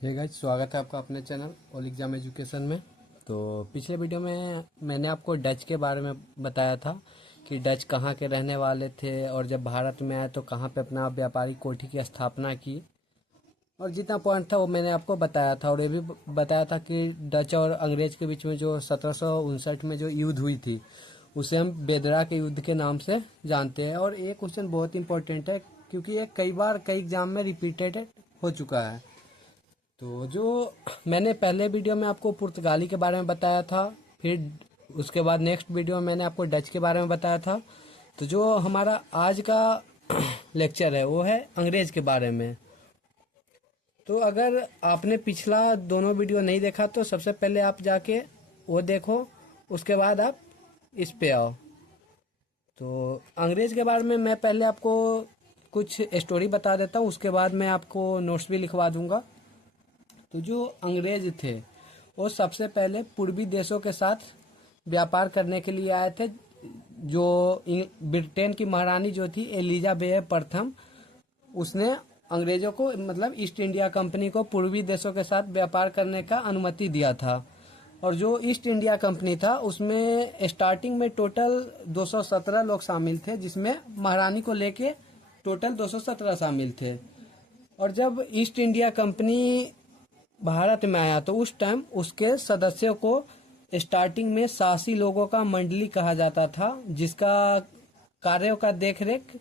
Hey guys, स्वागत है आपका अपने चैनल ऑल एग्जाम एजुकेशन में। तो पिछले वीडियो में मैंने आपको डच के बारे में बताया था कि डच कहाँ के रहने वाले थे और जब भारत में आए तो कहाँ पे अपना व्यापारिक कोठी की स्थापना की। और जितना पॉइंट था वो मैंने आपको बताया था, और ये भी बताया था कि डच और अंग्रेज के बीच में जो 1759 में जो युद्ध हुई थी उसे हम बेदरा के युद्ध के नाम से जानते हैं। और ये क्वेश्चन बहुत इंपॉर्टेंट है क्योंकि ये कई बार कई एग्जाम में रिपीटेड हो चुका है। तो जो मैंने पहले वीडियो में आपको पुर्तगाली के बारे में बताया था, फिर उसके बाद नेक्स्ट वीडियो में मैंने आपको डच के बारे में बताया था। तो जो हमारा आज का लेक्चर है वो है अंग्रेज के बारे में। तो अगर आपने पिछला दोनों वीडियो नहीं देखा तो सबसे पहले आप जाके वो देखो, उसके बाद आप इस पे आओ। तो अंग्रेज के बारे में मैं पहले आपको कुछ स्टोरी बता देता हूँ, उसके बाद मैं आपको नोट्स भी लिखवा दूंगा। तो जो अंग्रेज थे वो सबसे पहले पूर्वी देशों के साथ व्यापार करने के लिए आए थे। जो ब्रिटेन की महारानी जो थी एलिजाबेथ प्रथम, उसने अंग्रेजों को मतलब ईस्ट इंडिया कंपनी को पूर्वी देशों के साथ व्यापार करने का अनुमति दिया था। और जो ईस्ट इंडिया कंपनी था उसमें स्टार्टिंग में टोटल 217 लोग शामिल थे, जिसमें महारानी को लेके टोटल 217 शामिल थे। और जब ईस्ट इंडिया कंपनी भारत में आया तो उस टाइम उसके सदस्यों को स्टार्टिंग में शासी लोगों का मंडली कहा जाता था, जिसका कार्यों का देखरेख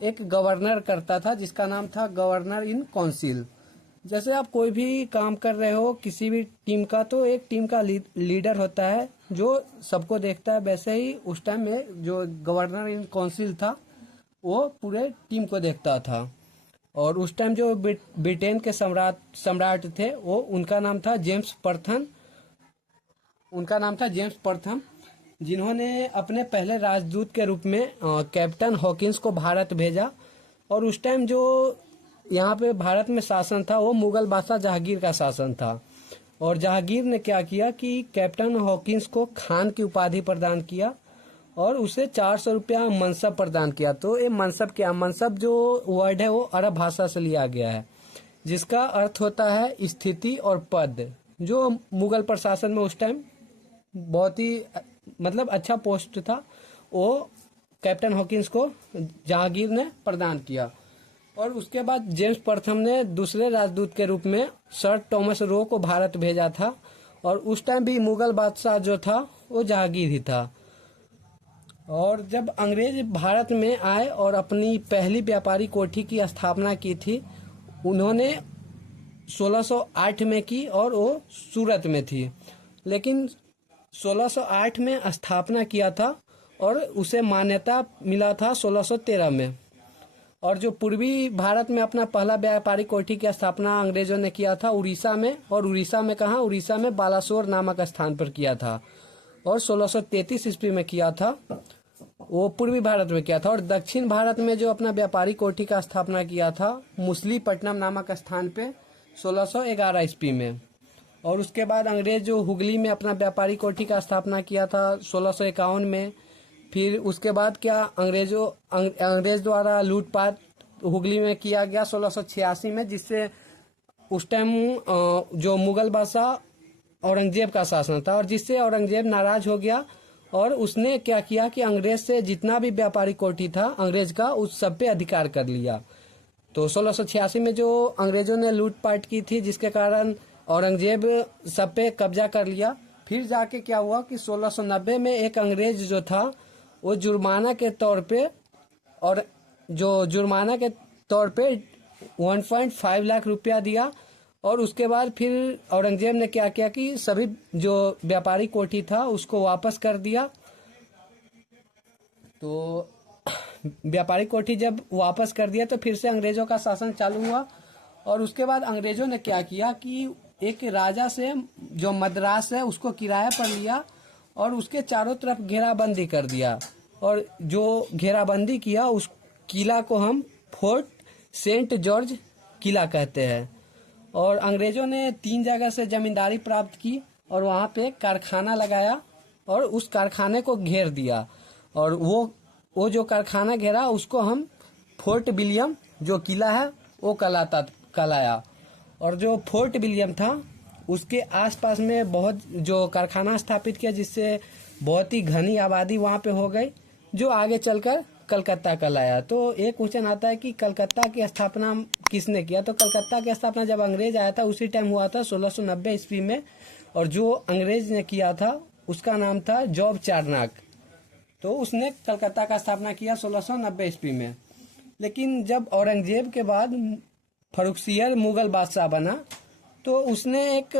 एक गवर्नर करता था, जिसका नाम था गवर्नर इन काउंसिल। जैसे आप कोई भी काम कर रहे हो किसी भी टीम का, तो एक टीम का लीडर होता है जो सबको देखता है। वैसे ही उस टाइम में जो गवर्नर इन काउंसिल था वो पूरे टीम को देखता था। और उस टाइम जो ब्रिटेन के सम्राट थे वो उनका नाम था जेम्स प्रथम, जिन्होंने अपने पहले राजदूत के रूप में कैप्टन हॉकिंस को भारत भेजा। और उस टाइम जो यहाँ पे भारत में शासन था वो मुगल बादशाह जहांगीर का शासन था। और जहांगीर ने क्या किया कि कैप्टन हॉकिंस को खान की उपाधि प्रदान किया और उसे 400 रुपया मनसब प्रदान किया। तो ये मनसब क्या, मनसब जो वर्ड है वो अरब भाषा से लिया गया है, जिसका अर्थ होता है स्थिति और पद। जो मुगल प्रशासन में उस टाइम बहुत ही मतलब अच्छा पोस्ट था, वो कैप्टन हॉकिंस को जहांगीर ने प्रदान किया। और उसके बाद जेम्स प्रथम ने दूसरे राजदूत के रूप में सर टॉमस रो को भारत भेजा था। और उस टाइम भी मुगल बादशाह जो था वो जहांगीर ही था। और जब अंग्रेज भारत में आए और अपनी पहली व्यापारी कोठी की स्थापना की थी, उन्होंने 1608 में की और वो सूरत में थी। लेकिन 1608 में स्थापना किया था और उसे मान्यता मिला था 1613 में। और जो पूर्वी भारत में अपना पहला व्यापारिक कोठी की स्थापना अंग्रेजों ने किया था उड़ीसा में। और उड़ीसा में कहाँ, उड़ीसा में बालासोर नामक स्थान पर किया था और 1633 ईस्वी में किया था, वो पूर्वी भारत में किया था। और दक्षिण भारत में जो अपना व्यापारिक कोठी का स्थापना किया था मुसलीपट्टनम नामक स्थान पे 1611 ईस्वी में। और उसके बाद अंग्रेज जो हुगली में अपना व्यापारिक कोठी का स्थापना किया था 1651 में। फिर उसके बाद क्या अंग्रेज द्वारा लूटपाट हुगली में किया गया 1686 में, जिससे उस टाइम जो मुगल बादशाह औरंगजेब का शासन था, और जिससे औरंगजेब नाराज हो गया और उसने क्या किया कि अंग्रेज से जितना भी व्यापारिक कोठी था अंग्रेज का, उस सब पे अधिकार कर लिया। तो 1686 में जो अंग्रेजों ने लूटपाट की थी, जिसके कारण औरंगजेब सब पे कब्जा कर लिया। फिर जाके क्या हुआ कि 1690 में एक अंग्रेज जो था वो जुर्माना के तौर पे 1.5 लाख रुपया दिया। और उसके बाद फिर औरंगजेब ने क्या किया कि सभी जो व्यापारी कोठी था उसको वापस कर दिया। तो व्यापारी कोठी जब वापस कर दिया तो फिर से अंग्रेजों का शासन चालू हुआ। और उसके बाद अंग्रेजों ने क्या किया कि एक राजा से जो मद्रास है उसको किराया पर लिया और उसके चारों तरफ घेराबंदी कर दिया। और जो घेराबंदी किया उस किला को हम फोर्ट सेंट जॉर्ज किला कहते हैं। और अंग्रेजों ने 3 जगह से जमींदारी प्राप्त की और वहाँ पे कारखाना लगाया और उस कारखाने को घेर दिया। और वो जो कारखाना घेरा उसको हम फोर्ट विलियम जो किला है वो कहलाया। और जो फोर्ट विलियम था उसके आसपास में बहुत जो कारखाना स्थापित किया, जिससे बहुत ही घनी आबादी वहाँ पे हो गई, जो आगे चलकर कलकत्ता कहलाया। तो एक क्वेश्चन आता है कि कलकत्ता की स्थापना किसने किया। तो कलकत्ता की स्थापना जब अंग्रेज आया था उसी टाइम हुआ था 1690 ईस्वी में, और जो अंग्रेज ने किया था उसका नाम था जॉब चार्नक। तो उसने कलकत्ता का स्थापना किया 1690 ईस्वी में। लेकिन जब औरंगजेब के बाद फर्रुखसियर मुगल बादशाह बना, तो उसने एक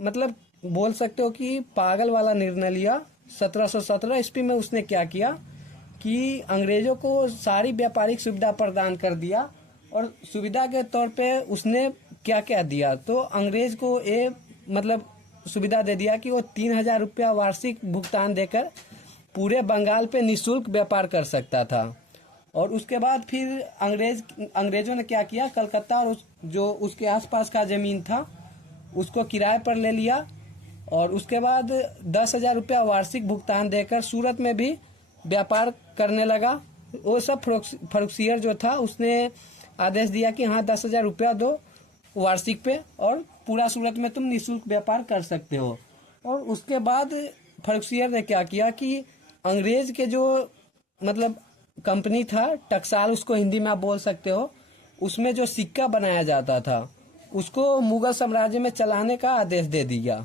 मतलब बोल सकते हो कि पागल वाला निर्णय लिया। 1717 ईस्वी में उसने क्या किया कि अंग्रेजों को सारी व्यापारिक सुविधा प्रदान कर दिया, और सुविधा के तौर पे उसने क्या क्या दिया। तो अंग्रेज को ये मतलब सुविधा दे दिया कि वो 3000 रुपया वार्षिक भुगतान देकर पूरे बंगाल पे निःशुल्क व्यापार कर सकता था। और उसके बाद फिर अंग्रेजों ने क्या किया, कलकत्ता और जो उसके आसपास का जमीन था उसको किराए पर ले लिया, और उसके बाद 10,000 रुपया वार्षिक भुगतान देकर सूरत में भी व्यापार करने लगा। वो सब फर्रुखसियर जो था उसने आदेश दिया कि हाँ 10,000 रुपया दो वार्षिक पे, और पूरा सूरत में तुम निःशुल्क व्यापार कर सकते हो। और उसके बाद फर्रुखसियर ने क्या किया कि अंग्रेज के जो मतलब कंपनी था टकसाल, उसको हिंदी में आप बोल सकते हो, उसमें जो सिक्का बनाया जाता था उसको मुगल साम्राज्य में चलाने का आदेश दे दिया।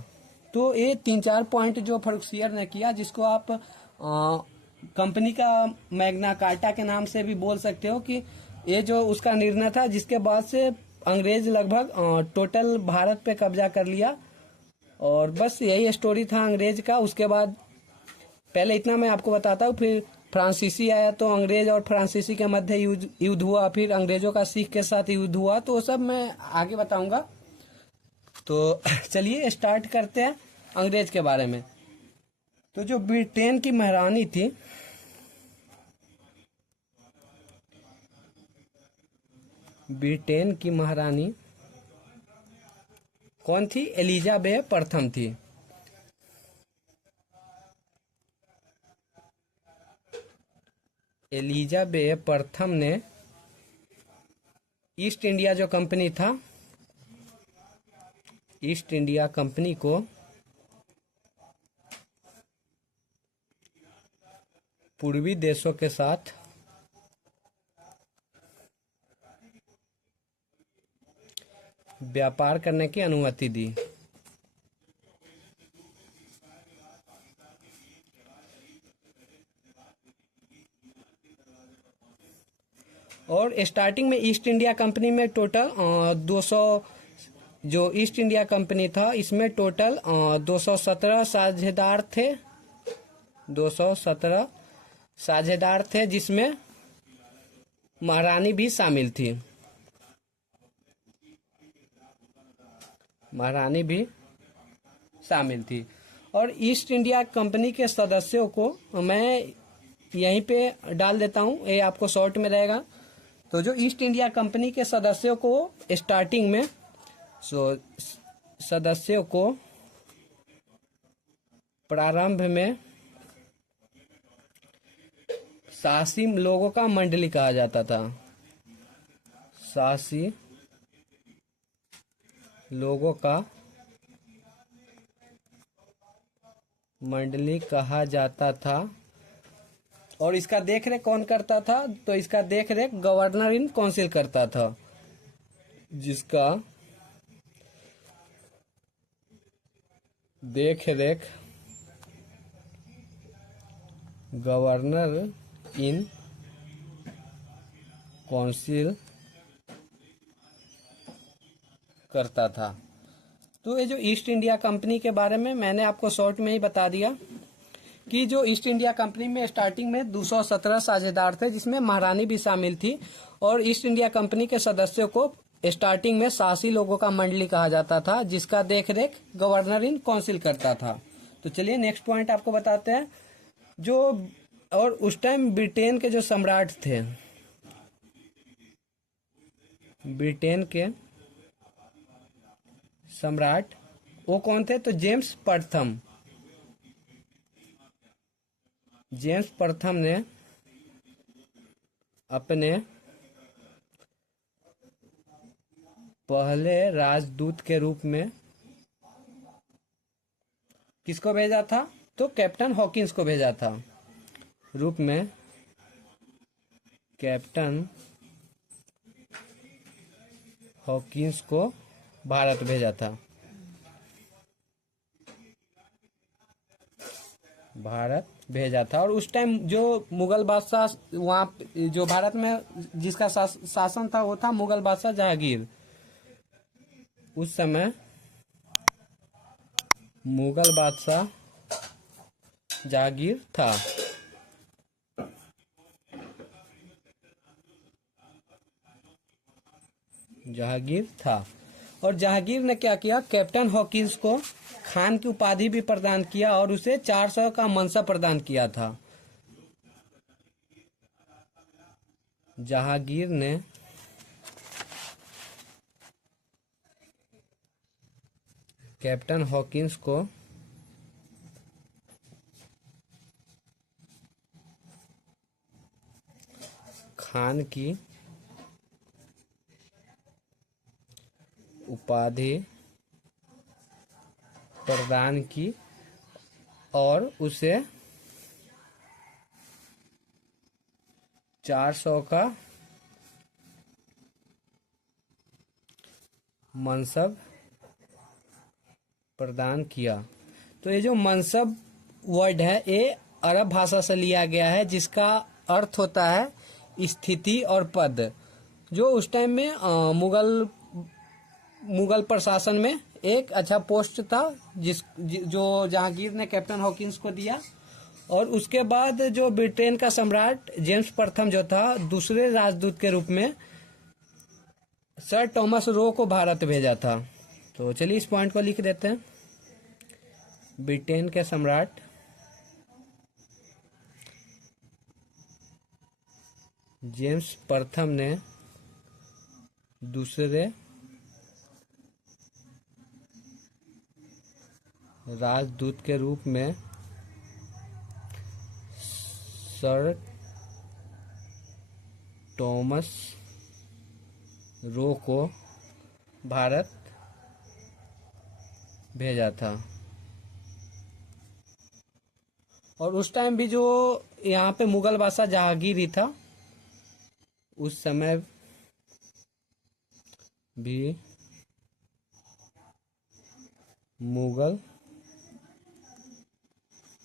तो ये 3-4 पॉइंट जो फर्रुखसियर ने किया, जिसको आप कंपनी का मैग्ना कार्टा के नाम से भी बोल सकते हो, कि ये जो उसका निर्णय था जिसके बाद से अंग्रेज लगभग टोटल भारत पे कब्जा कर लिया। और बस यही स्टोरी था अंग्रेज का। उसके बाद पहले इतना मैं आपको बताता हूँ, फिर फ्रांसीसी आया तो अंग्रेज और फ्रांसीसी के मध्य युद्ध हुआ, फिर अंग्रेजों का सिख के साथ युद्ध हुआ, तो वो सब मैं आगे बताऊंगा। तो चलिए स्टार्ट करते हैं अंग्रेज के बारे में। तो जो ब्रिटेन की महारानी थी, ब्रिटेन की महारानी कौन थी? एलिजाबेथ प्रथम थी। एलिजाबेथ प्रथम ने ईस्ट इंडिया जो कंपनी था, ईस्ट इंडिया कंपनी को पूर्वी देशों के साथ व्यापार करने की अनुमति दी। और स्टार्टिंग में ईस्ट इंडिया कंपनी में टोटल 200, जो ईस्ट इंडिया कंपनी था इसमें टोटल 217 साझेदार थे। 217 साझेदार थे, जिसमें महारानी भी शामिल थी। महारानी भी शामिल थी। और ईस्ट इंडिया कंपनी के सदस्यों को मैं यहीं पे डाल देता हूँ, ये आपको शॉर्ट में रहेगा। तो जो ईस्ट इंडिया कंपनी के सदस्यों को स्टार्टिंग में, सदस्यों को प्रारंभ में शासी लोगों का मंडली कहा जाता था। शासी लोगों का मंडली कहा जाता था। और इसका देखरेख कौन करता था? तो इसका देखरेख गवर्नर इन काउंसिल करता था, जिसका देखरेख गवर्नर इन काउंसिल करता था। तो ये जो ईस्ट इंडिया कंपनी के बारे में मैंने आपको शॉर्ट में ही बता दिया कि जो ईस्ट इंडिया कंपनी में स्टार्टिंग में 217 साझेदार थे, जिसमें महारानी भी शामिल थी। और ईस्ट इंडिया कंपनी के सदस्यों को स्टार्टिंग में शासी लोगों का मंडली कहा जाता था, जिसका देखरेख गवर्नर इन काउंसिल करता था। तो चलिए नेक्स्ट पॉइंट आपको बताते हैं। जो और उस टाइम ब्रिटेन के जो सम्राट थे, ब्रिटेन के सम्राट वो कौन थे? तो जेम्स प्रथम। जेम्स प्रथम ने अपने पहले राजदूत के रूप में किसको भेजा था? तो कैप्टन हॉकिंस को भेजा था। रूप में कैप्टन हॉकिंस को भारत भेजा था। भारत भेजा था। और उस टाइम जो मुगल बादशाह वहाँ जो भारत में जिसका शासन था वो था मुगल बादशाह जहांगीर। उस समय मुगल बादशाह जहांगीर था। जहांगीर था। और जहांगीर ने क्या किया? कैप्टन हॉकिंस को खान की उपाधि भी प्रदान किया और उसे 400 का मनसब प्रदान किया था। जहांगीर ने कैप्टन हॉकिंस को खान की उपाधि प्रदान की और उसे 400 का मनसब प्रदान किया। तो ये जो मनसब वर्ड है ये अरब भाषा से लिया गया है, जिसका अर्थ होता है स्थिति और पद। जो उस टाइम में मुगल प्रशासन में एक अच्छा पोस्ट था जो जहांगीर ने कैप्टन हॉकिंस को दिया। और उसके बाद जो ब्रिटेन का सम्राट जेम्स प्रथम जो था, दूसरे राजदूत के रूप में सर टॉमस रो को भारत भेजा था। तो चलिए इस पॉइंट को लिख देते हैं। ब्रिटेन के सम्राट जेम्स प्रथम ने दूसरे राजदूत के रूप में सर टॉमस रो को भारत भेजा था। और उस टाइम भी जो यहाँ पे मुगल बादशाह जहांगीर ही था, उस समय भी मुगल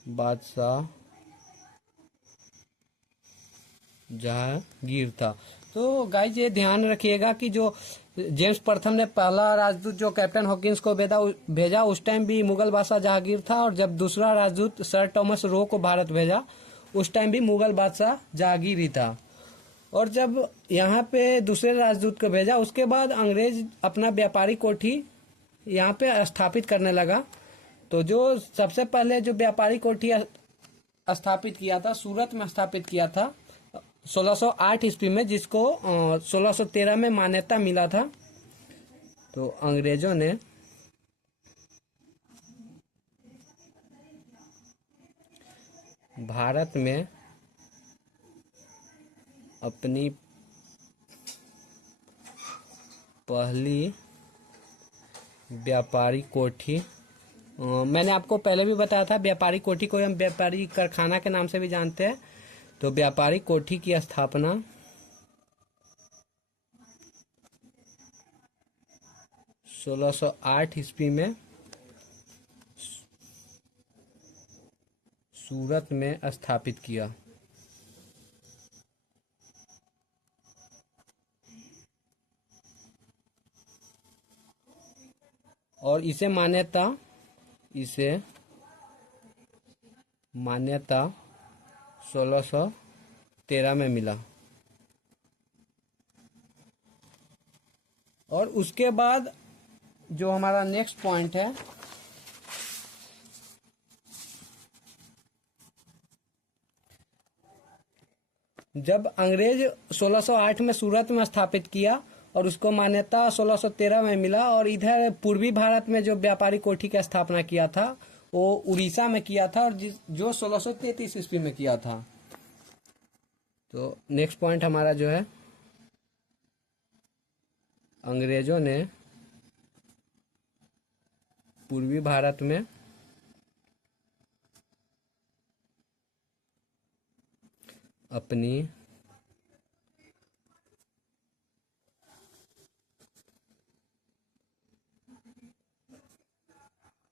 बादशाह जहांगीर था। तो गाइस ये ध्यान रखिएगा कि जो जेम्स प्रथम ने पहला राजदूत जो कैप्टन हॉकिंस को भेजा उस टाइम भी मुगल बादशाह जहांगीर था। और जब दूसरा राजदूत सर टॉमस रो को भारत भेजा उस टाइम भी मुगल बादशाह जहांगीर ही था। और जब यहाँ पे दूसरे राजदूत को भेजा उसके बाद अंग्रेज अपना व्यापारी कोठी यहाँ पे स्थापित करने लगा। तो जो सबसे पहले जो व्यापारी कोठी स्थापित किया था सूरत में स्थापित किया था 1608 ईस्वी में, जिसको 1613 में मान्यता मिला था। तो अंग्रेजों ने भारत में अपनी पहली व्यापारी कोठी, मैंने आपको पहले भी बताया था व्यापारी कोठी को हम व्यापारी कारखाना के नाम से भी जानते हैं। तो व्यापारी कोठी की स्थापना 1608 ईस्वी में सूरत में स्थापित किया। और इसे मान्यता 1613 में मिला। और उसके बाद जो हमारा नेक्स्ट पॉइंट है, जब अंग्रेज 1608 में सूरत में स्थापित किया और उसको मान्यता 1613 में मिला। और इधर पूर्वी भारत में जो व्यापारी कोठी की स्थापना किया था वो उड़ीसा में किया था और जो 1633 ईस्वी में किया था। तो नेक्स्ट पॉइंट हमारा जो है अंग्रेजों ने पूर्वी भारत में अपनी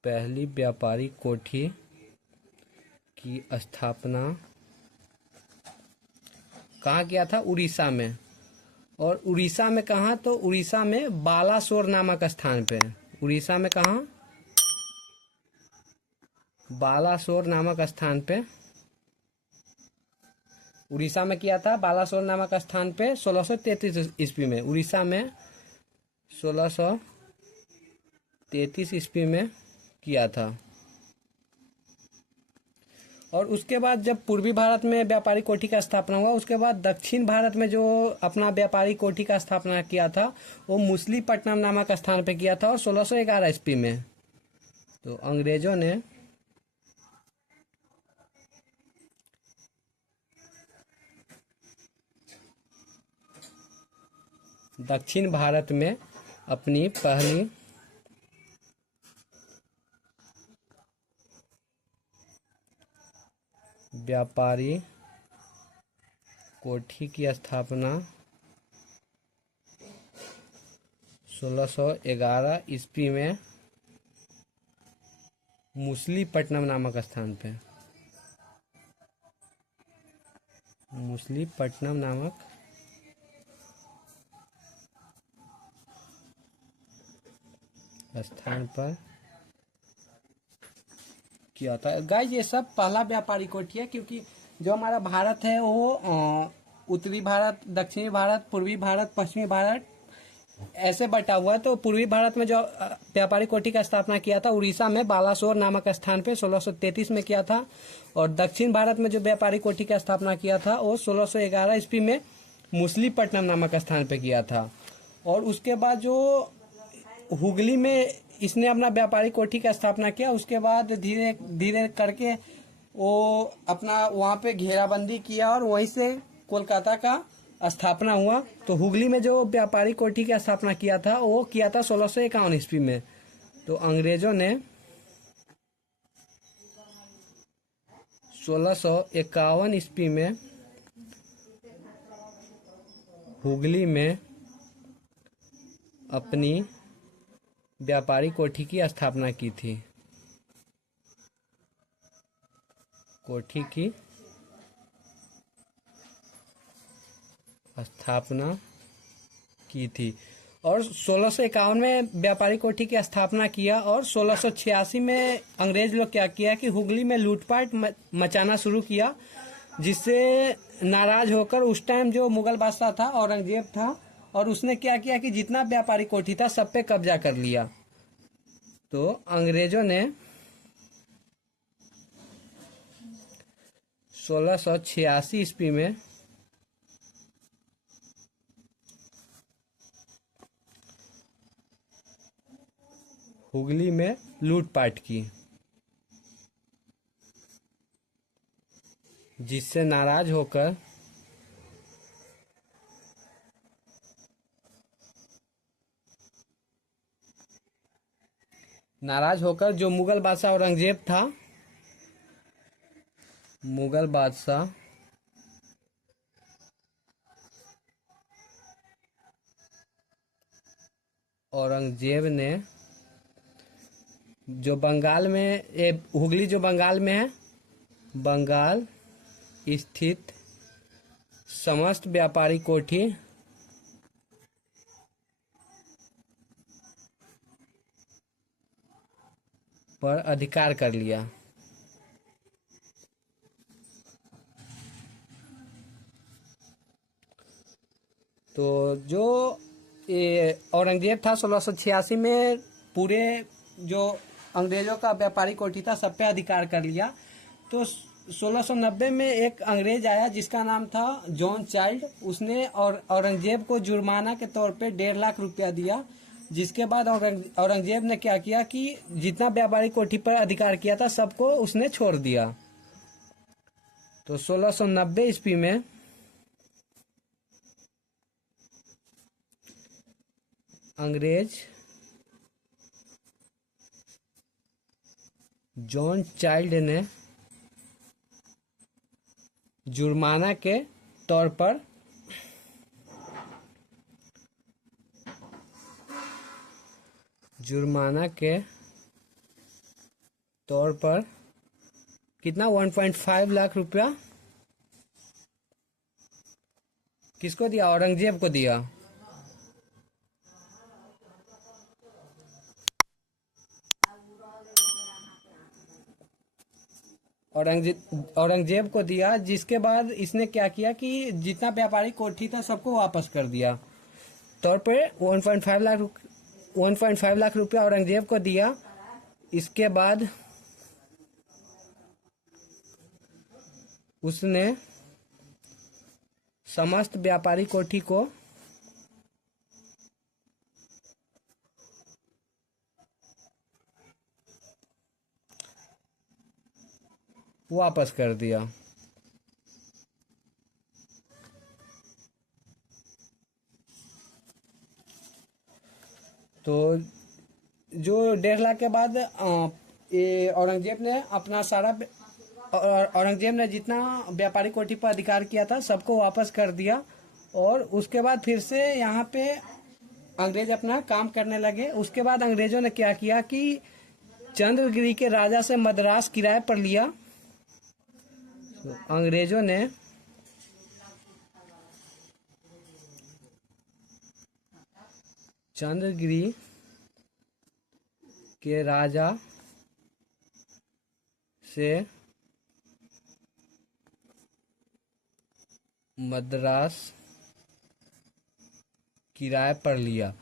पहली व्यापारी कोठी की स्थापना कहाँ किया था? उड़ीसा में। और उड़ीसा में कहाँ? तो उड़ीसा में बालासोर नामक स्थान पे। उड़ीसा में कहाँ? बालासोर नामक स्थान पे। उड़ीसा में किया था बालासोर नामक स्थान पे 1633 ईस्वी में। उड़ीसा में 1633 ईस्वी में किया था। और उसके बाद जब पूर्वी भारत में व्यापारी कोठी का स्थापना हुआ, उसके बाद दक्षिण भारत में जो अपना व्यापारी कोठी का स्थापना किया था वो मुसलीपट्टनम नामक स्थान पे किया था, और 1611 ईस्वी में। तो अंग्रेजों ने दक्षिण भारत में अपनी पहली व्यापारी कोठी की स्थापना 1611 ईस्वी में मुसलीपट्टनम नामक स्थान पे। मुसलीपट्टनम नामक स्थान पर किया था। गाइस, ये सब पहला व्यापारी कोठी है, क्योंकि जो हमारा भारत है वो उत्तरी भारत, दक्षिणी भारत, पूर्वी भारत, पश्चिमी भारत ऐसे बटा हुआ है। तो पूर्वी भारत में जो व्यापारी कोठी का स्थापना किया था उड़ीसा में बालासोर नामक स्थान पे 1633 में किया था। और दक्षिण भारत में जो व्यापारी कोठी का स्थापना किया था वो 1611 ईस्वी में मुसलीपट्टनम नामक स्थान पे किया था। और उसके बाद जो हुगली में इसने अपना व्यापारी कोठी का स्थापना किया, उसके बाद धीरे धीरे करके वो अपना वहाँ पे घेराबंदी किया और वहीं से कोलकाता का स्थापना हुआ। तो हुगली में जो व्यापारी कोठी की स्थापना किया था वो किया था 1651 ईस्वी में। तो अंग्रेजों ने 1651 ईस्वी में हुगली में अपनी व्यापारी कोठी की स्थापना की थी। कोठी की स्थापना की थी और 1651 में व्यापारी कोठी की स्थापना किया। और 1686 में अंग्रेज लोग क्या किया कि हुगली में लूटपाट मचाना शुरू किया, जिससे नाराज होकर उस टाइम जो मुगल बादशाह था औरंगजेब था, और उसने क्या किया कि जितना व्यापारी कोठी था सब पे कब्जा कर लिया। तो अंग्रेजों ने 1686 ईस्वी में हुगली में लूटपाट की, जिससे नाराज होकर जो मुगल बादशाह औरंगजेब था, मुगल बादशाह औरंगजेब ने जो बंगाल में हुगली जो बंगाल में है, बंगाल स्थित समस्त व्यापारी कोठी पर अधिकार कर लिया। तो जो औरंगजेब था 1686 में पूरे जो अंग्रेजों का व्यापारी कोठी था सब पे अधिकार कर लिया। तो 1690 में एक अंग्रेज आया जिसका नाम था जॉन चाइल्ड। उसने और औरंगजेब को जुर्माना के तौर पे 1.5 लाख रुपया दिया, जिसके बाद औरंगजेब ने क्या किया कि जितना व्यापारी कोठी पर अधिकार किया था सबको उसने छोड़ दिया। तो 1690 ईस्वी में अंग्रेज जॉन चाइल्ड ने जुर्माना के तौर पर कितना 1.5 लाख रुपया किसको दिया? औरंगजेब को दिया। औरंगजेब को दिया, जिसके बाद इसने क्या किया कि जितना व्यापारी कोठी था सबको वापस कर दिया। तौर पे 1.5 लाख रुपया औरंगजेब को दिया। इसके बाद उसने समस्त व्यापारी कोठी को वापस कर दिया। तो जो 1.5 लाख के बाद ये औरंगजेब ने जितना व्यापारी कोठी पर अधिकार किया था सबको वापस कर दिया। और उसके बाद फिर से यहाँ पे अंग्रेज अपना काम करने लगे। उसके बाद अंग्रेजों ने क्या किया कि चंद्रगिरी के राजा से मद्रास किराए पर लिया। तो अंग्रेजों ने चंद्रगिरी के राजा से मद्रास किराए पर लिया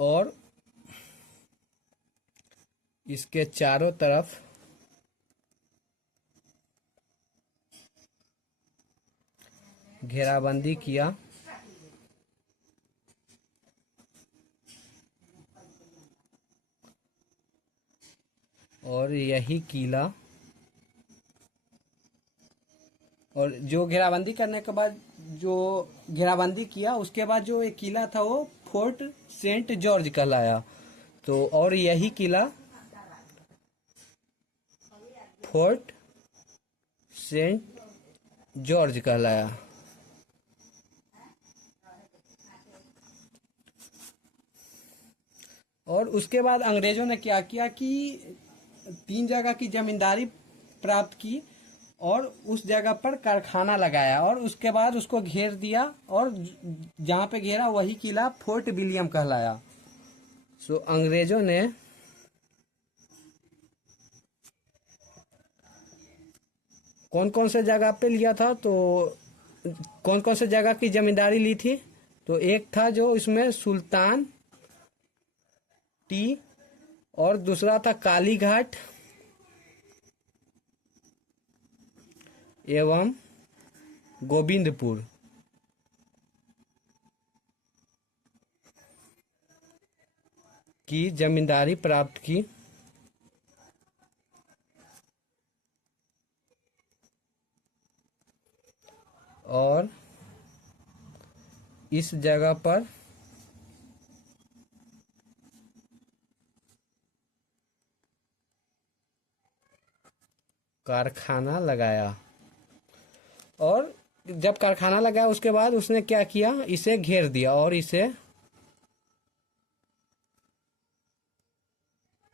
और इसके चारों तरफ घेराबंदी किया। और यही किला, और जो घेराबंदी करने के बाद जो घेराबंदी किया उसके बाद जो एक किला था वो फोर्ट सेंट जॉर्ज कहलाया। तो और यही किला फोर्ट सेंट जॉर्ज कहलाया। और उसके बाद अंग्रेजों ने क्या किया कि 3 जगह की जमींदारी प्राप्त की और उस जगह पर कारखाना लगाया और उसके बाद उसको घेर दिया। और जहाँ पे घेरा वही किला फोर्ट विलियम कहलाया। सो अंग्रेजों ने कौन कौन से जगह पे लिया था, तो कौन कौन से जगह की जमींदारी ली थी? तो एक था जो इसमें सुल्तान टी, और दूसरा था कालीघाट एवं गोविंदपुर। की जमींदारी प्राप्त की। और इस जगह पर कारखाना लगाया। और जब कारखाना लगाया उसके बाद उसने क्या किया, इसे घेर दिया और इसे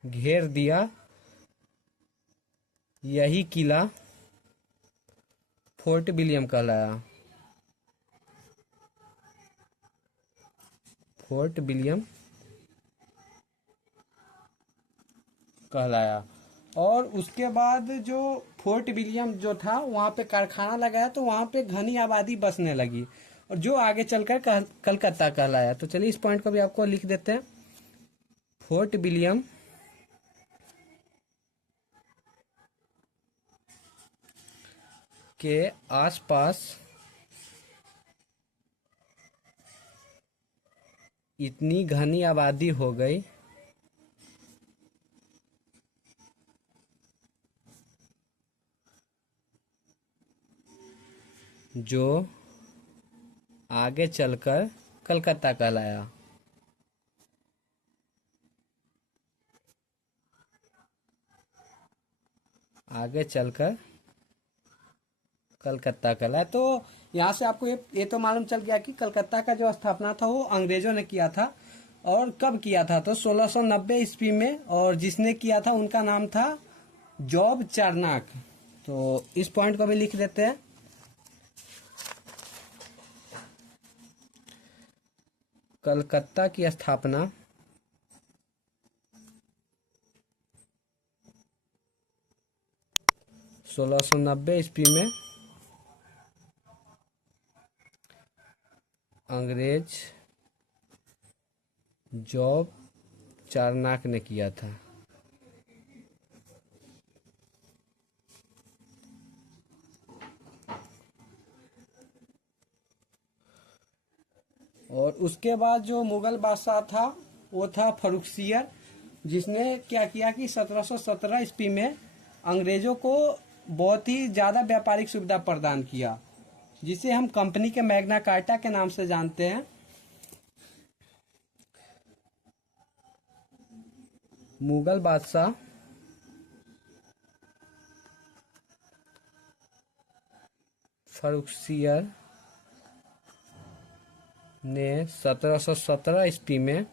घेर दिया। यही किला फोर्ट विलियम कहलाया। फोर्ट विलियम कहलाया। और उसके बाद जो फोर्ट विलियम जो था वहाँ पे कारखाना लगाया तो वहाँ पे घनी आबादी बसने लगी और जो आगे चलकर कलकत्ता कहलाया। तो चलिए इस पॉइंट को भी आपको लिख देते हैं। फोर्ट विलियम के आसपास इतनी घनी आबादी हो गई जो आगे चलकर कलकत्ता कहलाया। आगे चलकर कलकत्ता कहलाया। तो यहाँ से आपको ये तो मालूम चल गया कि कलकत्ता का जो स्थापना था वो अंग्रेजों ने किया था। और कब किया था? तो 1690 ईस्वी में। और जिसने किया था उनका नाम था जॉब चार्नाक। तो इस पॉइंट को भी लिख देते हैं। कलकत्ता की स्थापना 1690 ईस्वी में अंग्रेज जॉब चार्नाक ने किया था। और उसके बाद जो मुगल बादशाह था वो था फर्रुखसियर, जिसने क्या किया कि 1717 ईस्वी में अंग्रेजों को बहुत ही ज़्यादा व्यापारिक सुविधा प्रदान किया, जिसे हम कंपनी के मैग्ना कार्टा के नाम से जानते हैं। मुगल बादशाह फर्रुखसियर ने 1717 ईस्वी में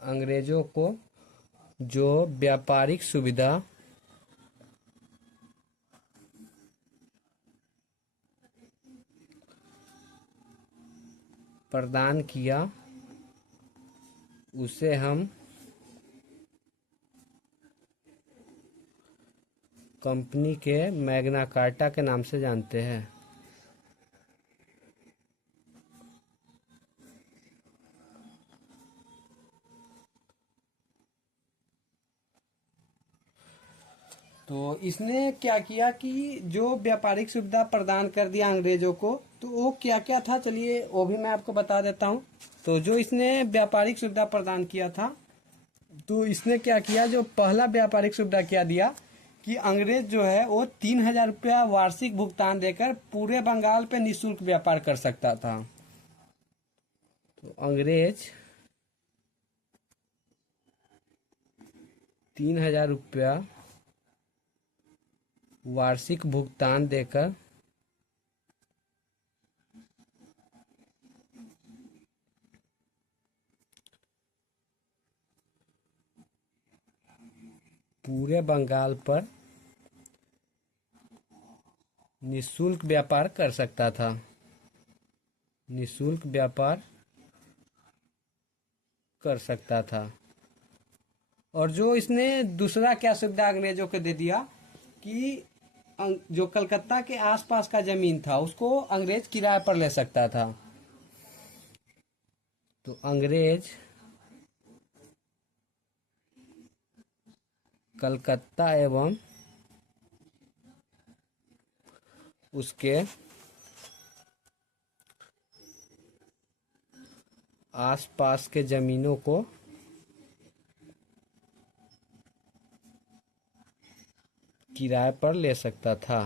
अंग्रेजों को जो व्यापारिक सुविधा प्रदान किया उसे हम कंपनी के मैग्ना कार्टा के नाम से जानते हैं। तो इसने क्या किया कि जो व्यापारिक सुविधा प्रदान कर दिया अंग्रेजों को, तो वो क्या क्या था चलिए वो भी मैं आपको बता देता हूँ। तो जो इसने व्यापारिक सुविधा प्रदान किया था, तो इसने क्या किया, जो पहला व्यापारिक सुविधा क्या दिया कि अंग्रेज जो है वो 3000 रुपया वार्षिक भुगतान देकर पूरे बंगाल पे निःशुल्क व्यापार कर सकता था। तो अंग्रेज 3000 रुपया वार्षिक भुगतान देकर पूरे बंगाल पर निःशुल्क व्यापार कर सकता था। निःशुल्क व्यापार कर सकता था। और जो इसने दूसरा क्या सुविधा अंग्रेजों को दे दिया कि जो कलकत्ता के आसपास का जमीन था उसको अंग्रेज किराए पर ले सकता था। तो अंग्रेज कलकत्ता एवं उसके आसपास के जमीनों को किराए पर ले सकता था।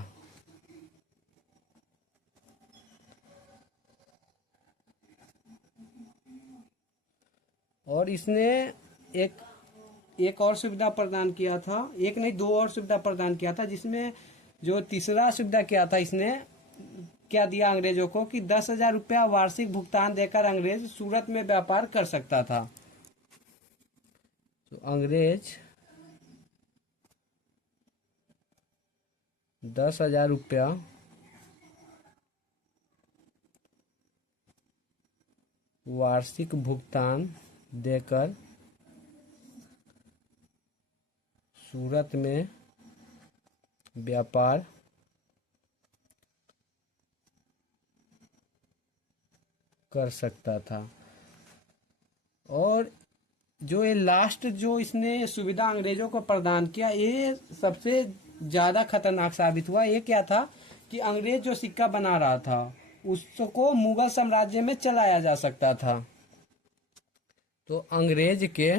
और इसने एक और सुविधा प्रदान किया था, एक नहीं दो और सुविधा प्रदान किया था, जिसमें जो तीसरा सुविधा क्या था, इसने क्या दिया अंग्रेजों को कि 10,000 रुपया वार्षिक भुगतान देकर अंग्रेज सूरत में व्यापार कर सकता था। तो अंग्रेज 10,000 रुपया वार्षिक भुगतान देकर सूरत में व्यापार कर सकता था। और जो ये लास्ट जो इसने सुविधा अंग्रेजों को प्रदान किया, ये सबसे ज़्यादा खतरनाक साबित हुआ। ये क्या था कि अंग्रेज जो सिक्का बना रहा था उसको मुगल साम्राज्य में चलाया जा सकता था। तो अंग्रेज के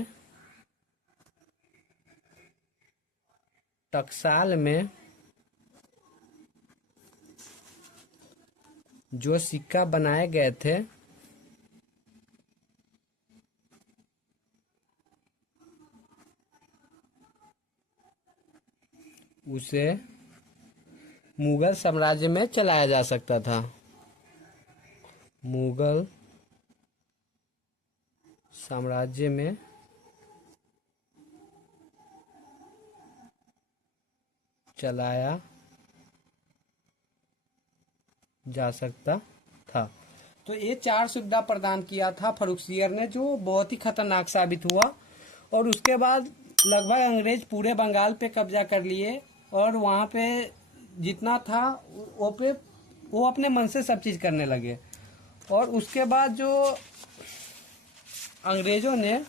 टकसाल में जो सिक्का बनाए गए थे उसे मुगल साम्राज्य में चलाया जा सकता था। मुगल साम्राज्य में चलाया जा सकता था। तो ये 4 सुविधा प्रदान किया था फर्रुखसियर ने, जो बहुत ही खतरनाक साबित हुआ। और उसके बाद लगभग अंग्रेज पूरे बंगाल पे कब्जा कर लिए और वहाँ पे जितना था वो अपने मन से सब चीज़ करने लगे। और उसके बाद जो अंग्रेजों ने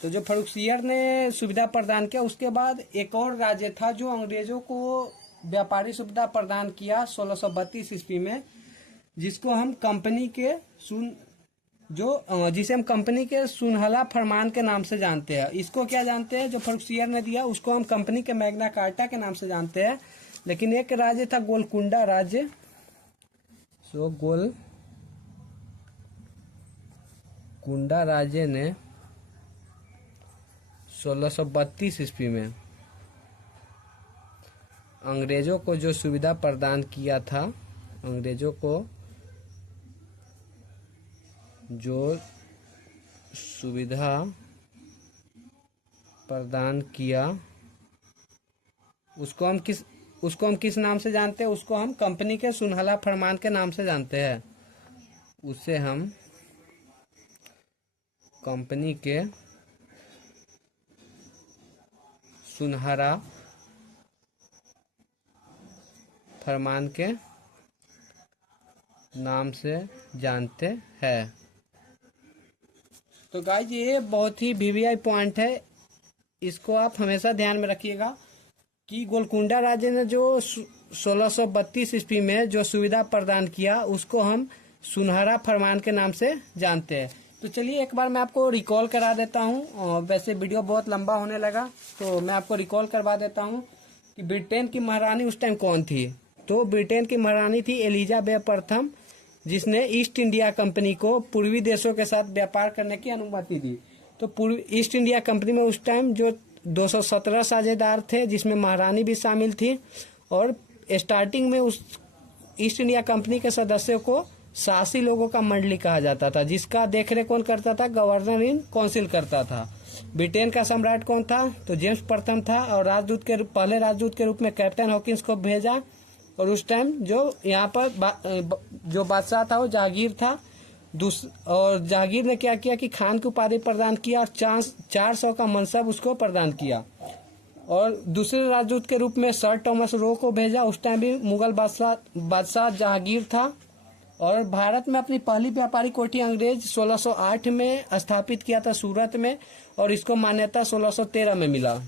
तो जो फर्रुखसियर ने सुविधा प्रदान किया, उसके बाद एक और राज्य था जो अंग्रेजों को व्यापारी सुविधा प्रदान किया 1632 ईस्वी में, जिसको हम कंपनी के जिसे हम कंपनी के सुनहला फरमान के नाम से जानते हैं। इसको क्या जानते हैं, जो फर्रुखसियर ने दिया उसको हम कंपनी के मैग्ना कार्टा के नाम से जानते हैं। लेकिन एक राज्य था गोलकुंडा राज्य, गोलकुंडा राज्य ने 1632 ईस्वी में अंग्रेजों को जो सुविधा प्रदान किया था, अंग्रेजों को जो सुविधा प्रदान किया उसको हम किस नाम से जानते हैं? उसको हम कंपनी के सुनहला फरमान के नाम से जानते हैं। उसे हम कंपनी के सुनहरा फरमान के नाम से जानते हैं। तो गाइस ये बहुत ही वीवीआई पॉइंट है, इसको आप हमेशा ध्यान में रखिएगा कि गोलकुंडा राज्य ने जो 1632 ईस्वी में जो सुविधा प्रदान किया उसको हम सुनहरा फरमान के नाम से जानते हैं। तो चलिए एक बार मैं आपको रिकॉल करा देता हूँ। वैसे वीडियो बहुत लंबा होने लगा तो मैं आपको रिकॉल करवा देता हूँ कि ब्रिटेन की महारानी उस टाइम कौन थी। तो ब्रिटेन की महारानी थी एलिजाबेथ प्रथम, जिसने ईस्ट इंडिया कंपनी को पूर्वी देशों के साथ व्यापार करने की अनुमति दी। तो ईस्ट इंडिया कंपनी में उस टाइम जो 217 साझेदार थे, जिसमें महारानी भी शामिल थी। और स्टार्टिंग में उस ईस्ट इंडिया कंपनी के सदस्यों को शासी लोगों का मंडली कहा जाता था, जिसका देखरेख कौन करता था? गवर्नर इन काउंसिल करता था। ब्रिटेन का सम्राट कौन था? तो जेम्स प्रथम था। और पहले राजदूत के रूप में कैप्टन हॉकिंस को भेजा। और उस टाइम जो यहाँ पर जो बादशाह था वो जहांगीर था। और जहांगीर ने क्या किया कि खान की उपाधि प्रदान किया और 400 का मनसब उसको प्रदान किया। और दूसरे राजदूत के रूप में सर टॉमस रो को भेजा। उस टाइम भी मुगल बादशाह जहांगीर था। और भारत में अपनी पहली व्यापारी कोठी अंग्रेज 1608 में स्थापित किया था सूरत में, और इसको मान्यता 1613 में मिला।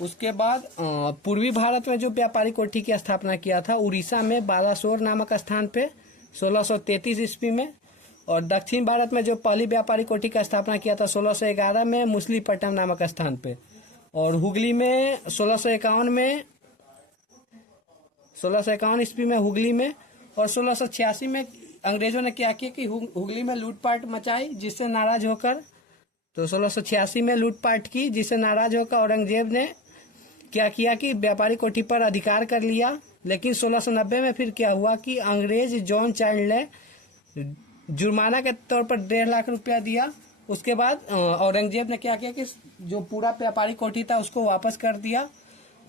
उसके बाद पूर्वी भारत में जो व्यापारी कोठी की स्थापना किया था उड़ीसा में बालासोर नामक स्थान पे 1633 ईस्वी में। और दक्षिण भारत में जो पहली व्यापारी कोठी का स्थापना किया था 1611 में मुसलीपट्टनम नामक स्थान पे। और हुगली में 1651 ईस्वी में हुगली में। और 1686 में अंग्रेजों ने क्या किया कि हुगली में लूटपाट मचाई, जिससे नाराज होकर 1686 में लूटपाट की, जिससे नाराज होकर औरंगजेब ने क्या किया कि व्यापारी कोठी पर अधिकार कर लिया। लेकिन 1690 में फिर क्या हुआ कि अंग्रेज जॉन चाइल्ड ने जुर्माना के तौर पर 1.5 लाख रुपया दिया। उसके बाद औरंगजेब ने क्या किया कि जो पूरा व्यापारी कोठी था उसको वापस कर दिया।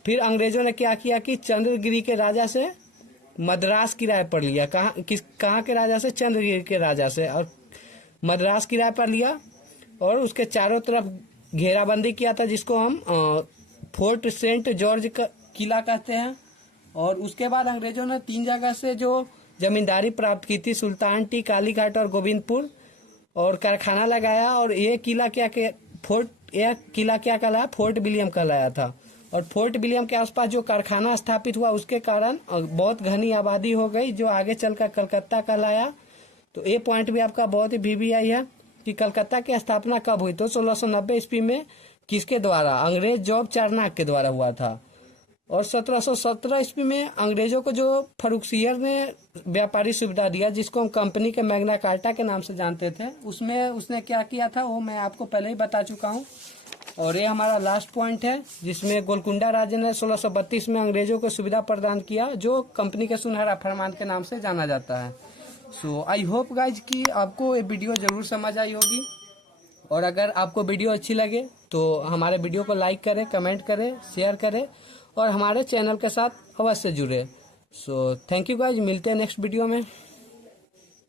फिर अंग्रेजों ने क्या किया कि चंद्रगिरी के राजा से मद्रास किराए पर लिया। कहाँ के राजा से? चंद्रगिरी के राजा से। और मद्रास किराए पर लिया और उसके चारों तरफ घेराबंदी किया था, जिसको हम फोर्ट सेंट जॉर्ज का किला कहते हैं। और उसके बाद अंग्रेजों ने 3 जगह से जो जमींदारी प्राप्त की थी, सुल्तानटी, कालीघाट और गोविंदपुर, और कारखाना लगाया। और यह किला क्या कहलाया? फोर्ट विलियम कहलाया था। और फोर्ट विलियम के आसपास जो कारखाना स्थापित हुआ उसके कारण बहुत घनी आबादी हो गई, जो आगे चलकर कलकत्ता कहलाया। तो ये पॉइंट भी आपका बहुत ही वीवीआई है कि कलकत्ता की स्थापना कब हुई? तो 1690 ईस्वी में। किसके द्वारा? अंग्रेज जॉब चारनाक के द्वारा हुआ था। और 1717 ईस्वी में अंग्रेजों को जो फर्रुखसियर ने व्यापारी सुविधा दिया, जिसको हम कंपनी के मैग्ना कार्टा के नाम से जानते थे, उसमें उसने क्या किया था वो मैं आपको पहले ही बता चुका हूँ। और ये हमारा लास्ट पॉइंट है, जिसमें गोलकुंडा राजा ने 1632 में अंग्रेजों को सुविधा प्रदान किया, जो कंपनी के सुनहरा फरमान के नाम से जाना जाता है। सो आई होप गाइज कि आपको ये वीडियो जरूर समझ आई होगी। और अगर आपको वीडियो अच्छी लगे तो हमारे वीडियो को लाइक करें, कमेंट करें, शेयर करें और हमारे चैनल के साथ अवश्य जुड़े। सो थैंक यू गाइज, मिलते हैं नेक्स्ट वीडियो में।